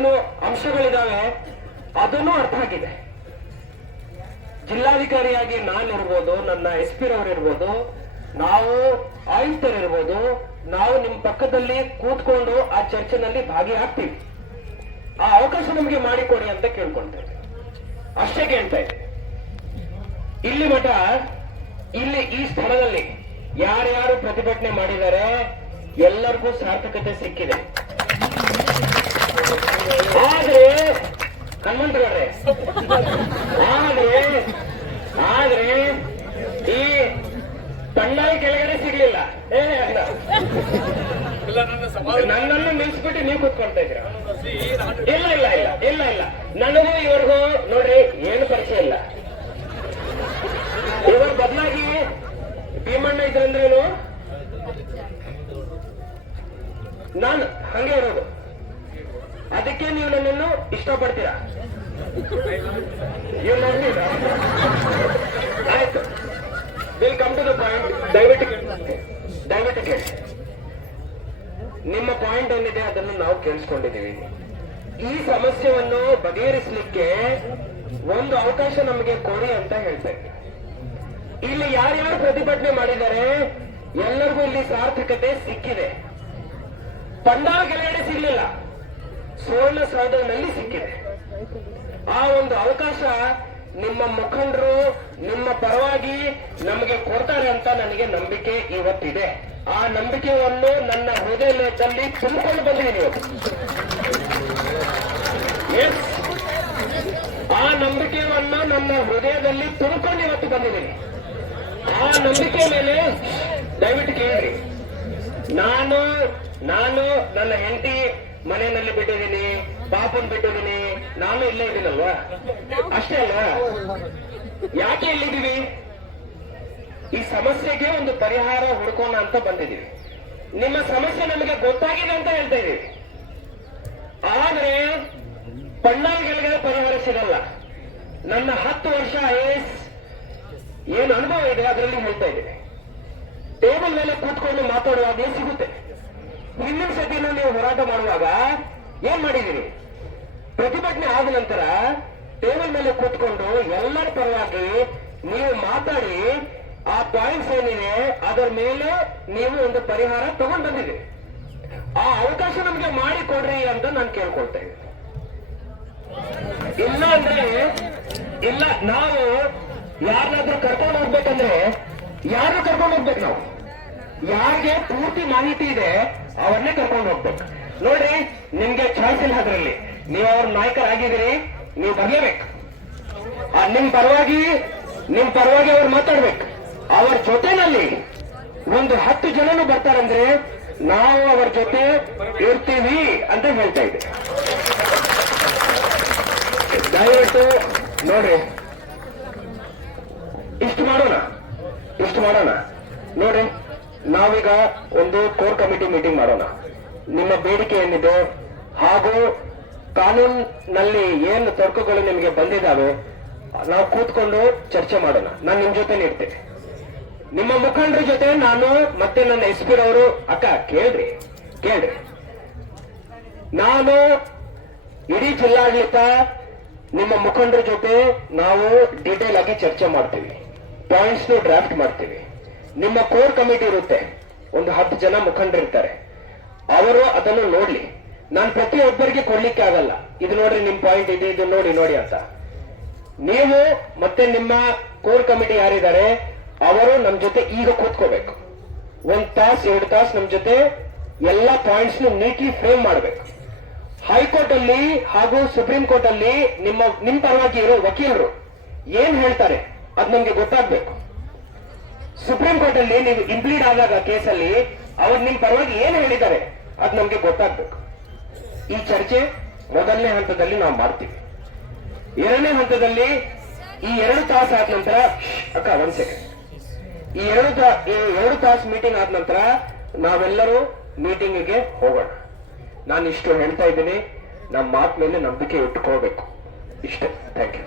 ಏನು ಅಂಶಗಳಿದಾವೆ ಅದನ್ನು ಅರ್ಥ ಆಗಿದೆ. ಜಿಲ್ಲಾಧಿಕಾರಿಯಾಗಿ ನಾನಿರ್ಬೋದು, ನನ್ನ SP ರವರಿರ್ಬೋದು, ನಾವು ಆಯುಕ್ತರಿರ್ಬೋದು, ನಾವು ನಿಮ್ ಪಕ್ಕದಲ್ಲಿ ಕೂತ್ಕೊಂಡು ಆ ಚರ್ಚೆನಲ್ಲಿ ಭಾಗಿಯಾಗ್ತೀವಿ. ಆ ಅವಕಾಶ ನಮಗೆ ಮಾಡಿಕೊಡಿ ಅಂತ ಕೇಳ್ಕೊಳ್ತೇವೆ. ಅಷ್ಟೇ ಕೇಳ್ತಾ ಇದ್ದೇವೆ. ಇಲ್ಲಿ ಮಠ ಇಲ್ಲಿ ಈ ಸ್ಥಳದಲ್ಲಿ ಯಾರ್ಯಾರು ಪ್ರತಿಭಟನೆ ಮಾಡಿದ್ದಾರೆ ಎಲ್ಲರಿಗೂ ಸಾರ್ಥಕತೆ ಸಿಕ್ಕಿದೆ. ಆದ್ರೆ ಹನುಮಂತಗೌಡ್ರೆ, ಆದ್ರೆ ಈ ತಣ್ಣಾಯಿ ಕೆಳಗಡೆ ಸಿಗ್ಲಿಲ್ಲ. ನನ್ನನ್ನು ನಿಲ್ಸ್ಬಿಟ್ಟು ನೀವು ಕೂತ್ಕೊಳ್ತಾ ಇದ್ದೀರಾ? ಇಲ್ಲ ಇಲ್ಲ ಇಲ್ಲ ಇಲ್ಲ ಇಲ್ಲ, ನನಗೂ ಇವ್ರಿಗೂ ನೋಡ್ರಿ ಏನು ಪರಿಚಯ ಇಲ್ಲ. ಇವ್ರ ಬದಲಾಗಿ ಭೀಮಣ್ಣ ಇದ್ರಂದ್ರೇನು, ನಾನು ಹಂಗೆ ಇರೋದು. ಅದಕ್ಕೆ ನೀವು ನನ್ನನ್ನು ಇಷ್ಟಪಡ್ತೀರಾ? ನೀವು ನೋಡ್ತೀರಾ? ಆಯ್ತು, will come to the point. ದಯವಿಟ್ಟು ಕೇಳಿ. ನಿಮ್ಮ ಪಾಯಿಂಟ್ ಏನಿದೆ ಅದನ್ನು ನಾವು ಕೇಳಿಸ್ಕೊಂಡಿದ್ದೀವಿ. ಈ ಸಮಸ್ಯೆಯನ್ನು ಬಗೆಹರಿಸಲಿಕ್ಕೆ ಒಂದು ಅವಕಾಶ ನಮಗೆ ಕೊಡಿ ಅಂತ ಹೇಳ್ತಾ ಇದ್ದೀವಿ. ಇಲ್ಲಿ ಯಾರ್ಯಾರು ಪ್ರತಿಭಟನೆ ಮಾಡಿದ್ದಾರೆ ಎಲ್ಲರಿಗೂ ಇಲ್ಲಿ ಸಾರ್ಥಕತೆ ಸಿಕ್ಕಿದೆ. ಪಂಡಾಲ್ ಕೆಳಗಡೆ ಸಿಗ್ಲಿಲ್ಲ, ಸುವರ್ಣಸೌಧದಲ್ಲಿ ಸಿಕ್ಕಿದೆ. ಆ ಒಂದು ಅವಕಾಶ ನಿಮ್ಮ ಮುಖಂಡರು ನಿಮ್ಮ ಪರವಾಗಿ ನಮಗೆ ಕೊಡ್ತಾರೆ ಅಂತ ನನಗೆ ನಂಬಿಕೆ ಇವತ್ತಿದೆ. ಆ ನಂಬಿಕೆಯನ್ನು ನನ್ನ ಹೃದಯದಲ್ಲಿ ತುಂಬಿಕೊಂಡು ಬಂದಿದ್ದೀನಿ ಇವತ್ತು. ಎಸ್, ಆ ನಂಬಿಕೆಯನ್ನು ನನ್ನ ಹೃದಯದಲ್ಲಿ ತುಂಬಿಕೊಂಡು ಇವತ್ತು ಬಂದಿದ್ದೀನಿ. ಆ ನಂಬಿಕೆ ಮೇಲೆ ದಯವಿಟ್ಟು ಕೇಳ್ರಿ. ನಾನು ನನ್ನ ಹೆಂಡತಿ ಮನೆಯಲ್ಲಿ ಬಿಟ್ಟಿದ್ದೀನಿ, ಪಾಪನ್ ಬಿಟ್ಟಿದ್ದೀನಿ, ನಾನು ಇಲ್ಲೇ ಇದ್ದೀನಲ್ವಾ? ಅಷ್ಟೇ ಅಲ್ವಾ? ಯಾಕೆ ಇಲ್ಲಿದ್ದೀವಿ? ಈ ಸಮಸ್ಯೆಗೆ ಒಂದು ಪರಿಹಾರ ಹುಡುಕೋಣ ಅಂತ ಬಂದಿದ್ದೀವಿ. ನಿಮ್ಮ ಸಮಸ್ಯೆ ನಮಗೆ ಗೊತ್ತಾಗಿದೆ ಅಂತ ಹೇಳ್ತಾ ಇದ್ದೀವಿ. ಆದ್ರೆ ಪಂಡಾಲ್ಗಳಿಗೆ ಪರಿಹಾರ ಸಿಗಲ್ಲ. ನನ್ನ 10 ವರ್ಷ IAS ಏನು ಅನುಭವ ಇದೆ ಅದರಲ್ಲಿ ಹೇಳ್ತಾ ಇದ್ದೀನಿ. ಟೇಬಲ್ ಮೇಲೆ ಕೂತ್ಕೊಂಡು ಮಾತಾಡುವಾಗಲೇ ಸಿಗುತ್ತೆ. ಹಿಂದಿನ ಸತಿಯನ್ನು ನೀವು ಹೋರಾಟ ಮಾಡುವಾಗ ಏನ್ ಮಾಡಿದ್ದೀರಿ? ಪ್ರತಿಭಟನೆ ಆದ ನಂತರ ಟೇಬಲ್ ಮೇಲೆ ಕೂತ್ಕೊಂಡು ಎಲ್ಲರ ಪರವಾಗಿ ನೀವು ಮಾತಾಡಿ ಆ ಪಾಯಿಂಟ್ಸ್ ಏನಿದೆ ಅದರ ಮೇಲೆ ನೀವು ಒಂದು ಪರಿಹಾರ ತಗೊಂಡು ಬಂದಿದ್ದೀರಿ. ಆ ಅವಕಾಶ ನಮಗೆ ಮಾಡಿಕೊಡ್ರಿ ಅಂತ ನಾನು ಕೇಳ್ಕೊಳ್ತಾ ಇದ್ದೀನಿ. ಇಲ್ಲ ಅಂದ್ರೆ ಇಲ್ಲ, ನಾವು ಯಾರನ್ನಾದ್ರೂ ಕರ್ಕೊಂಡು ಹೋಗ್ಬೇಕಂದ್ರೆ ಯಾರು ಕರ್ಕೊಂಡು ಹೋಗ್ಬೇಕು? ನಾವು ಯಾರಿಗೆ ಪೂರ್ತಿ ಮಾಹಿತಿ ಇದೆ ಅವನ್ನೇ ಕರ್ಕೊಂಡು ಹೋಗ್ಬೇಕು. ನೋಡ್ರಿ, ನಿಮ್ಗೆ ಚಾಯ್ಸ್ ಇಲ್ಲ. ಅದರಲ್ಲಿ ನೀವು ಅವ್ರ ನಾಯಕರಾಗಿದ್ದೀರಿ, ನೀವು ಬಗೆಯಬೇಕು. ನಿಮ್ ಪರವಾಗಿ ಅವ್ರು ಮಾತಾಡ್ಬೇಕು. ಅವರ ಜೊತೆನಲ್ಲಿ ಒಂದು 10 ಜನನು ಬರ್ತಾರಂದ್ರೆ ನಾವು ಅವರ ಜೊತೆ ಇರ್ತೀವಿ ಅಂತ ಹೇಳ್ತಾ ಇದ್ದೆ. ದಯವಿಟ್ಟು ನೋಡ್ರಿ, ಇಷ್ಟು ಮಾಡೋಣ. ನೋಡ್ರಿ, ನಾವೀಗ ಒಂದು ಕೋರ್ ಕಮಿಟಿ ಮೀಟಿಂಗ್ ಮಾಡೋಣ. ನಿಮ್ಮ ಬೇಡಿಕೆ ಏನಿದೆ ಹಾಗೂ ಕಾನೂನಿನಲ್ಲಿ ಏನು ತರ್ಕಗಳು ನಿಮಗೆ ಬಂದಿದ್ದಾವೆ ನಾವು ಕೂತ್ಕೊಂಡು ಚರ್ಚೆ ಮಾಡೋಣ. ನಾನು ನಿಮ್ ಜೊತೆ ಇರ್ತೇನೆ. ನಿಮ್ಮ ಮುಖಂಡರ ಜೊತೆ ನಾನು ಮತ್ತೆ ನನ್ನ SP ರವರು. ಅಕ್ಕ ಕೇಳ್ರಿ, ನಾನು ಇಡೀ ಜಿಲ್ಲಾಡಳಿತ ನಿಮ್ಮ ಮುಖಂಡರ ಜೊತೆ ನಾವು ಡೀಟೇಲ್ ಆಗಿ ಚರ್ಚೆ ಮಾಡ್ತೀವಿ, ಪಾಯಿಂಟ್ಸ್ ಡ್ರಾಫ್ಟ್ ಮಾಡ್ತೀವಿ. ನಿಮ್ಮ ಕೋರ್ ಕಮಿಟಿ ಇರುತ್ತೆ, ಒಂದು 10 ಜನ ಮುಖಂಡರಿರ್ತಾರೆ, ಅವರು ಅದನ್ನು ನೋಡ್ಲಿ. ನಾನು ಪ್ರತಿಯೊಬ್ಬರಿಗೆ ಕೊಡ್ಲಿಕ್ಕೆ ಆಗಲ್ಲ. ಇದು ನೋಡ್ರಿ, ನಿಮ್ ಪಾಯಿಂಟ್ ಇದೆ, ಇದು ನೋಡಿ ಅಂತ. ನೀವು ಮತ್ತೆ ನಿಮ್ಮ ಕೋರ್ ಕಮಿಟಿ ಯಾರಿದ್ದಾರೆ ಅವರು ನಮ್ ಜೊತೆ ಈಗ ಕೂತ್ಕೋಬೇಕು. 1 ತಾಸು 2 ತಾಸು ನಮ್ ಜೊತೆ ಎಲ್ಲಾ ಪಾಯಿಂಟ್ಸ್ ನೀಟ್ಲಿ ಫ್ರೇಮ್ ಮಾಡಬೇಕು. ಹೈಕೋರ್ಟ್ ಅಲ್ಲಿ ಹಾಗೂ ಸುಪ್ರೀಂ ಕೋರ್ಟ್ ಅಲ್ಲಿ ನಿಮ್ ಪರವಾಗಿ ಇರೋ ವಕೀಲರು ಏನ್ ಹೇಳ್ತಾರೆ ಅದ್ ನಮ್ಗೆ ಗೊತ್ತಾಗ್ಬೇಕು. ಸುಪ್ರೀಂ ಕೋರ್ಟ್ ಅಲ್ಲಿ ನೀವು ಇಂಪ್ಲೀಡ್ ಆದಾಗ ಕೇಸಲ್ಲಿ ಅವ್ರು ನಿಮ್ ಪರವಾಗಿ ಏನ್ ಹೇಳಿದ್ದಾರೆ ಅದ್ ನಮ್ಗೆ ಗೊತ್ತಾಗ್ಬೇಕು. ಈ ಚರ್ಚೆ ಮೊದಲನೇ ಹಂತದಲ್ಲಿ ನಾವು ಮಾಡ್ತೀವಿ. 2ನೇ ಹಂತದಲ್ಲಿ ಈ 2 ತಾಸು ಆದ ನಂತರ, ಅಕ್ಕ 1 ಸೆಕೆಂಡ್, ಈ 2 ತಾಸು ಮೀಟಿಂಗ್ ಆದ ನಂತರ ನಾವೆಲ್ಲರೂ ಮೀಟಿಂಗಿಗೆ ಹೋಗೋಣ. ನಾನು ಇಷ್ಟು ಹೇಳ್ತಾ ಇದ್ದೀನಿ, ನಮ್ಮ ಮಾತು ಮೇಲೆ ನಂಬಿಕೆ ಇಟ್ಟುಕೋಬೇಕು. ಇಷ್ಟೇ. Thank you.